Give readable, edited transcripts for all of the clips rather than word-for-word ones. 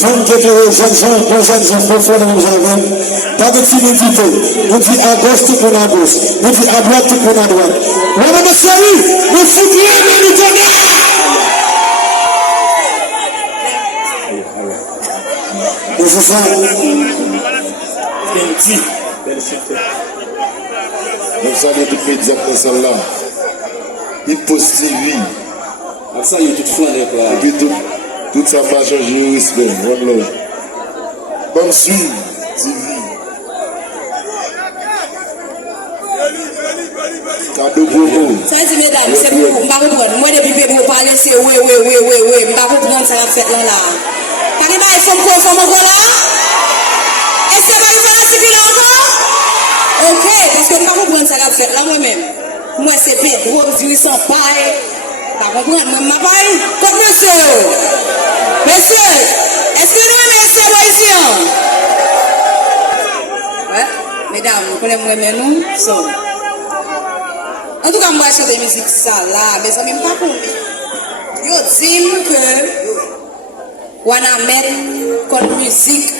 24 jeunes profonds dans le jardin. Pas de timidité. Nous dit à gauche, tout le monde à gauche. Nous dit à droite, tout le monde à droite. Voilà, mes salut, nous foutons mais nous tenons. Et c'est ça. Donc ça, il est tout médias comme celle-là. Il poste lui. Ça, il est tout flâné, là. Et puis tout ça va changer le respect. Voilà. Comme suivre, TV. Cadeau pour vous. Ça dit, mesdames, c'est pour vous. Moi, depuis que vous parlez, c'est oui. Je ne vais pas comprendre ça, la fête là. Quand il faut encore là? Est-ce que vous allez faire la sécurité encore? Ok, parce que je ne vais pas comprendre ça, la fête là, moi-même. Moi, c'est Pedro, je suis sans paille. Pas comprendre, ma paille? Comme monsieur. Monsieur, est-ce que nous aimons ici? Ouais, mesdames, vous connaissez moi-même, nous? En tout cas, moi, je chante des musiques ça là, mais ça même pas pour moi. Yo dis que on a mettre comme musique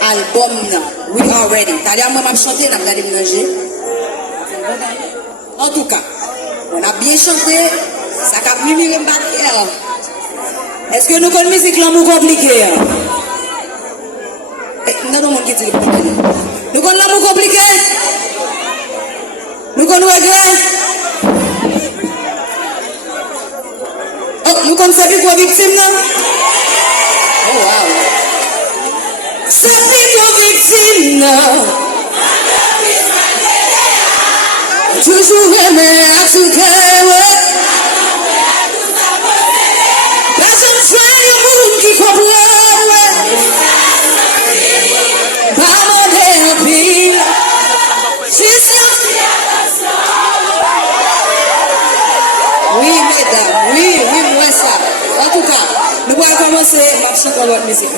album là. We are ready. C'est-à-dire moi, je chanter, je vais manger. En tout cas, on a bien chanté, ça a mimé le bac. Est-ce que nous connaissons musique là, nous compliqué? Non, non, qui dit compliqué. Nous connaissons l'amour compliqué? Nous connaissons regret? Oh, nous connaissons cette victoire victime là? Oh wow! Cette victoire victime là? Toujours aimé à tout cœur. La jeune femme, le monde qui comprend. Pas mon débit. Oui, mesdames, oui, moi ça. En tout cas, nous allons commencer à chanter votre musique.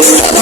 Yeah.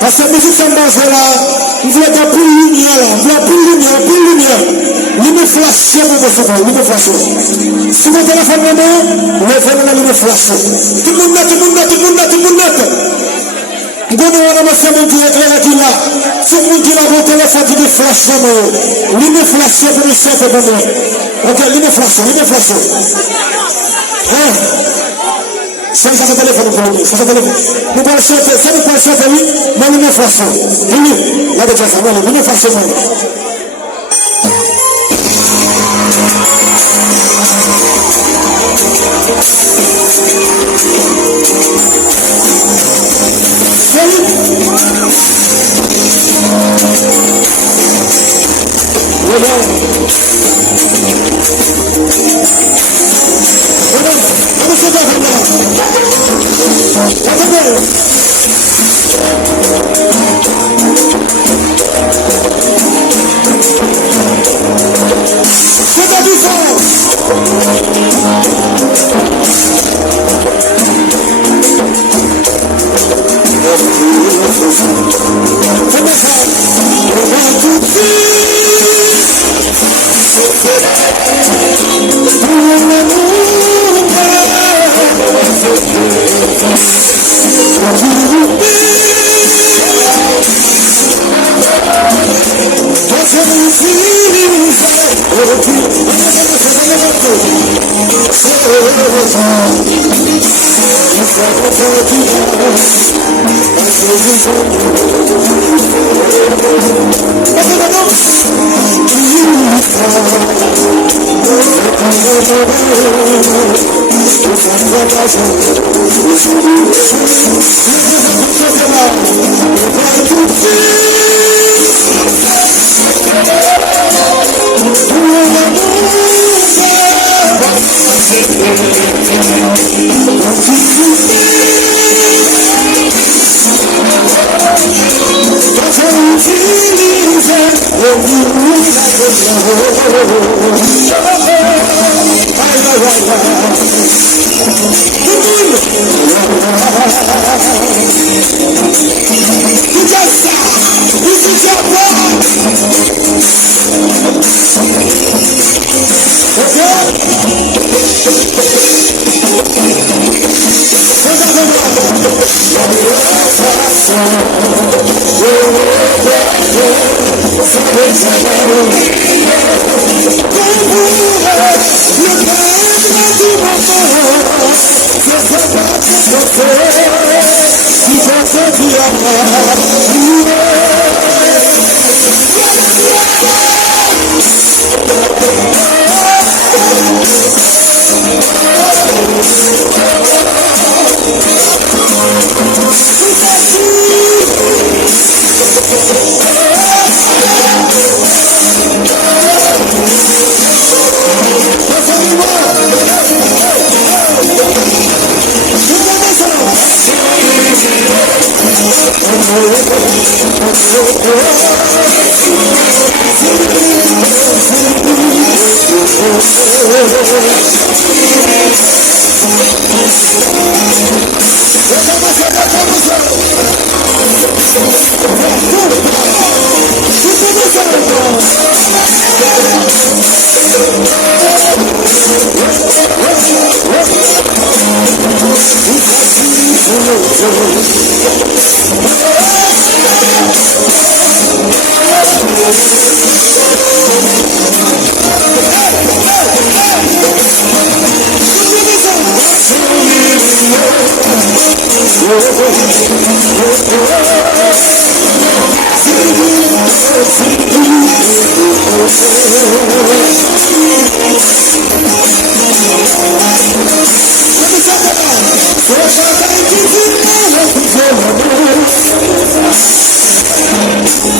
Parce que musique c'est bon là, il faut être plus lumière là, il faut plus lumière. Il me flash pour me faire, il me flash. Si mon téléphone me met, le téléphone me flash. Tout le monde met. Ngono wana masema mtu yekela kila. Si mtu na mon téléphone qui me flash moi. Il me flash pour me faire pour moi. OK, il me flash. Ça me fait téléphone pour nous. Ça fait téléphone. Nous pouvons sauter, ça nous peut sauter oui, mais il me flash. Oui, là déjà ça, il me flash moi.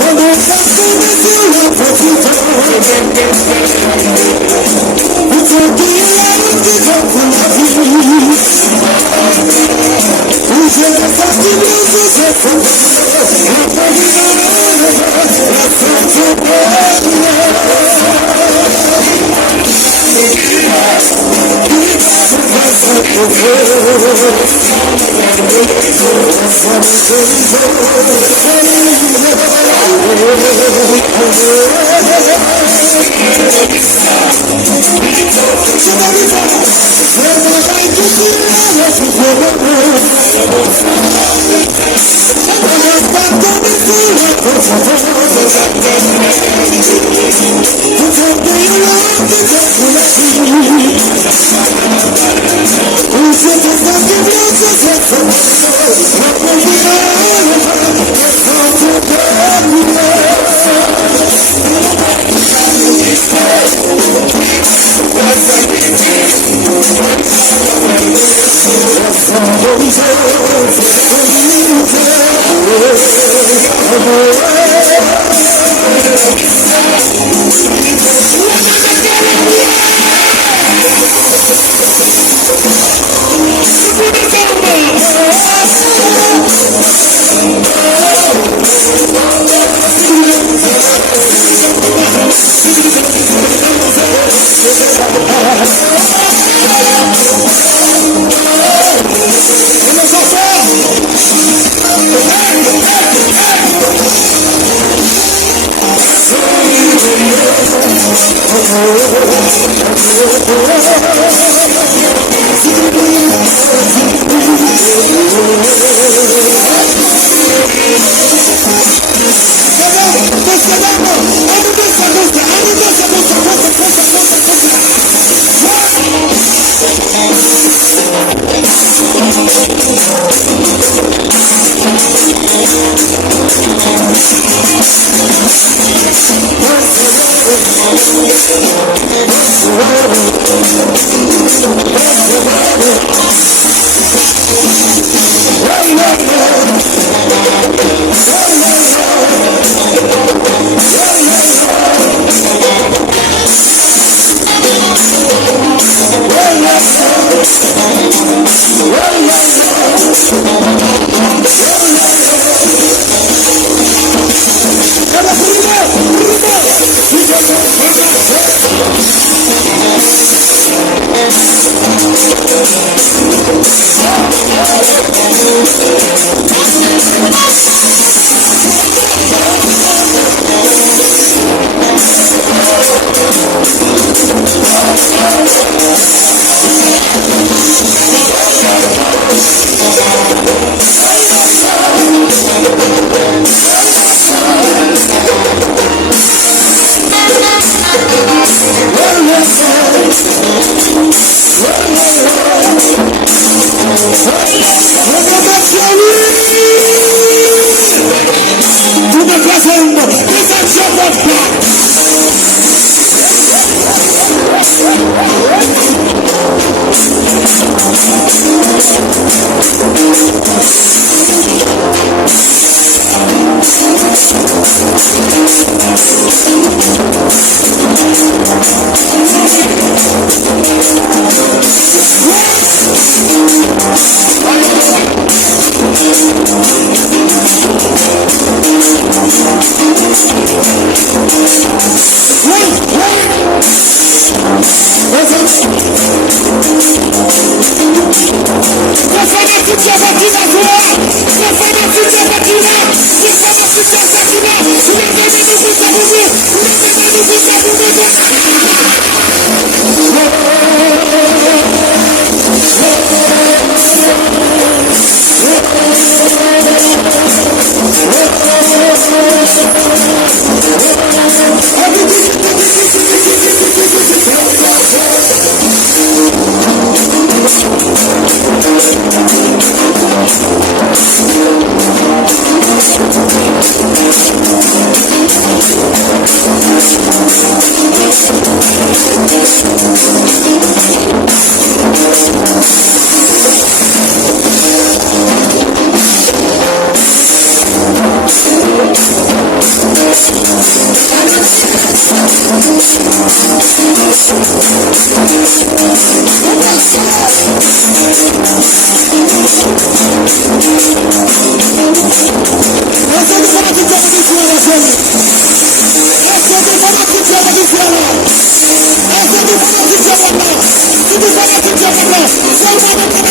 Quando Essa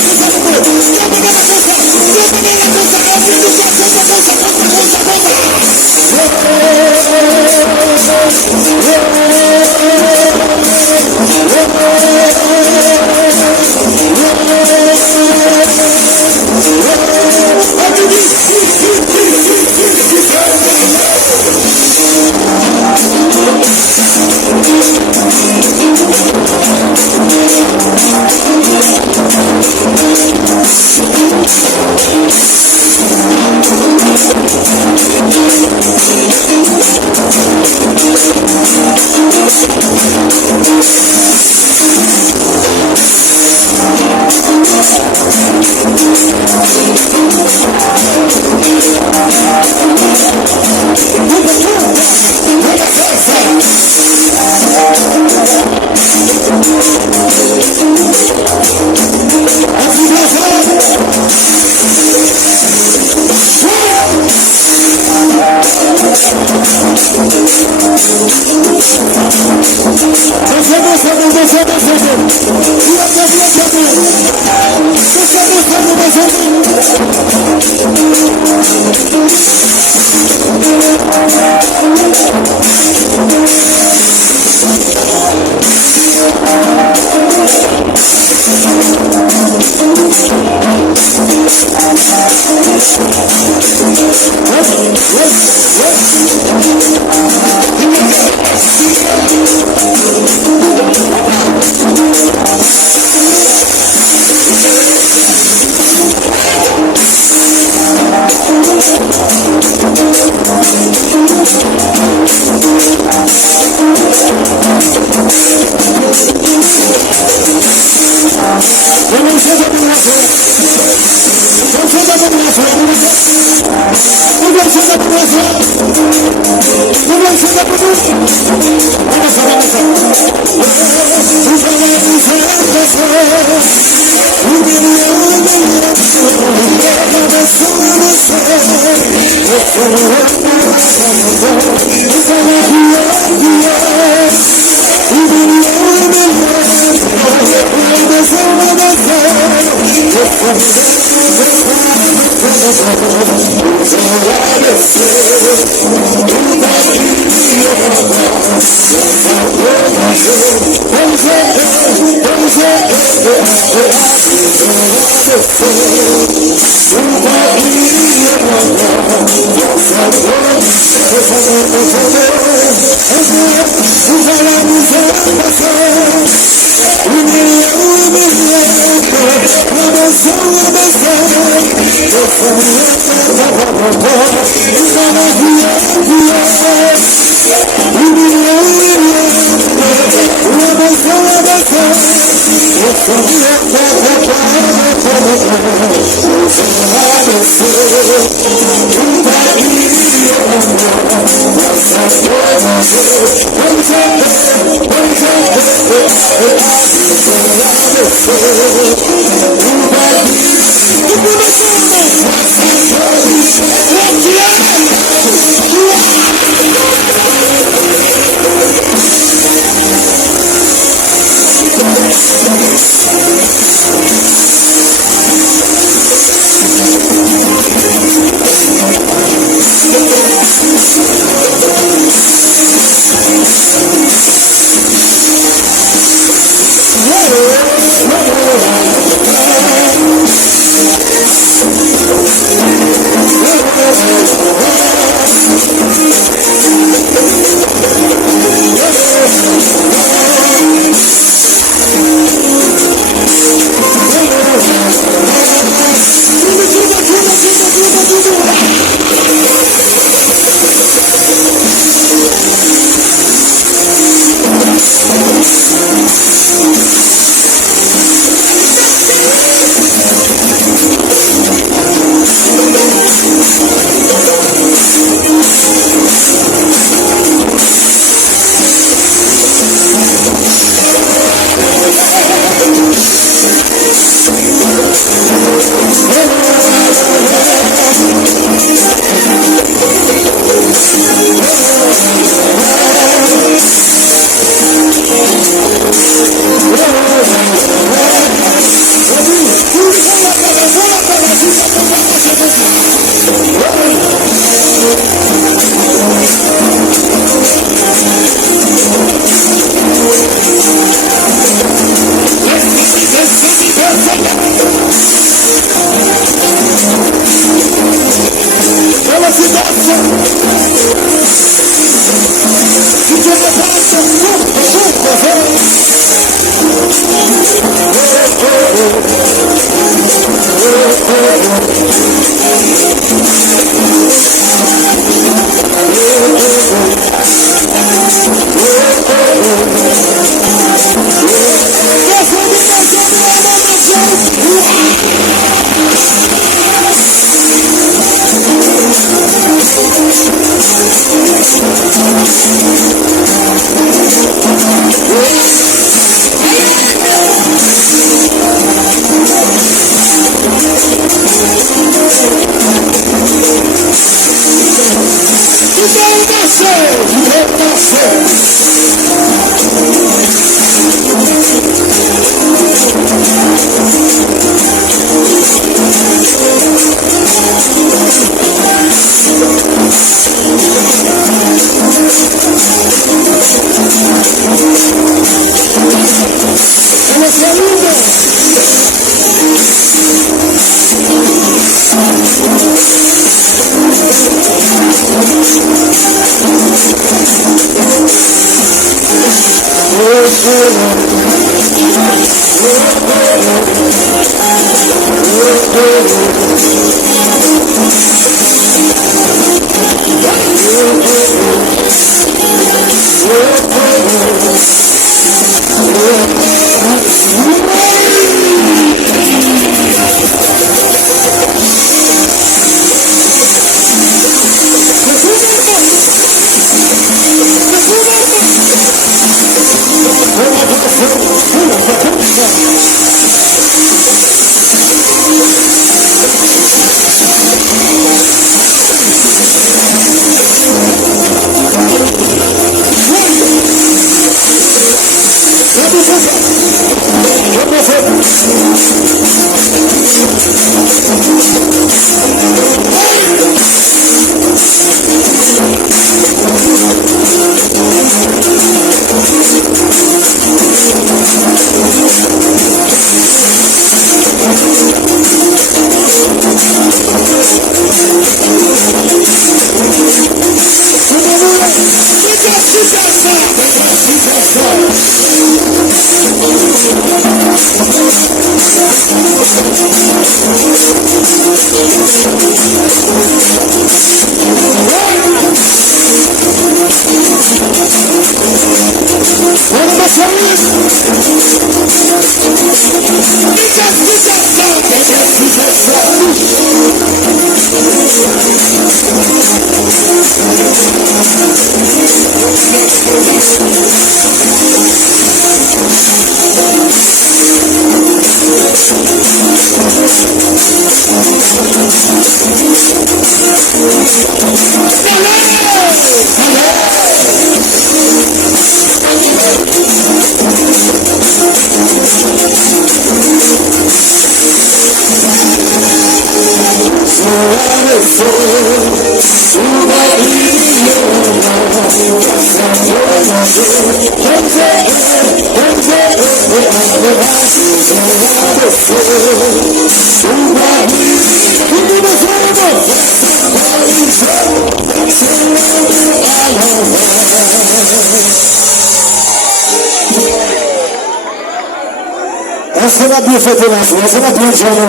Essa não é bien fait là, essa não é bien joué là.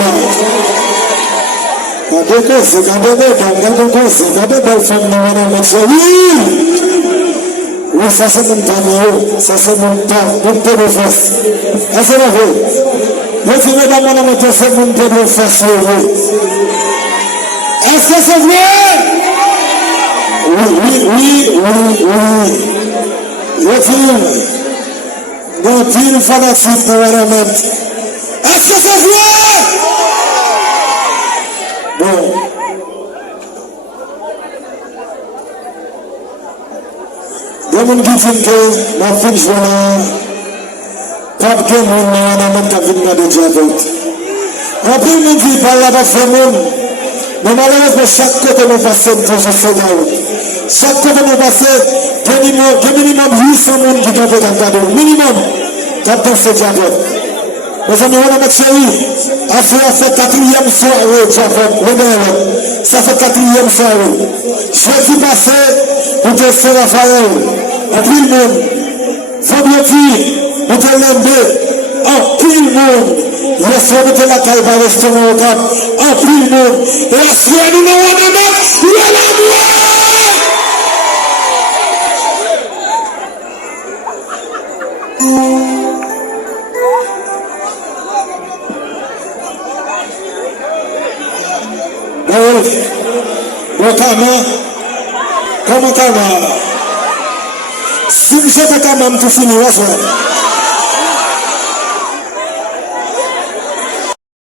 Quand on belle femme dans la oui! Oui, ça c'est mon temps, ça c'est mon temps, mon temps de face. Est-ce que c'est vrai? Moi, si je dans mon temps, c'est mon temps de face. Est-ce que c'est vrai? Oui. Je dis, il fanatique dans la main. Est-ce que c'est vrai? Bon. Des gens qui disent que ma fille joue là, pas que mon nom n'a pas vu de diabète. Après, il dit, par là, dans ce monde, mais malheureusement, chaque côté nous passe, chaque côté nous passe, minimum 800 personnes qui ont fait un cadeau. Minimum, qui ont fait ce diabète. Mes amis, on a notre chérie, a fait 4e soirée, ça fait 4e soirée. Jeudi passé, on te fait Raphaël, en tout le monde, vendredi, on te l'embé, en tout le monde, le soir, on te la caille par le restaurant au cap, en tout le monde, et la soirée, nous n'avons pas de mettre, il y a la gloire! Comment ça va? Si j'étais quand même tout fini, là,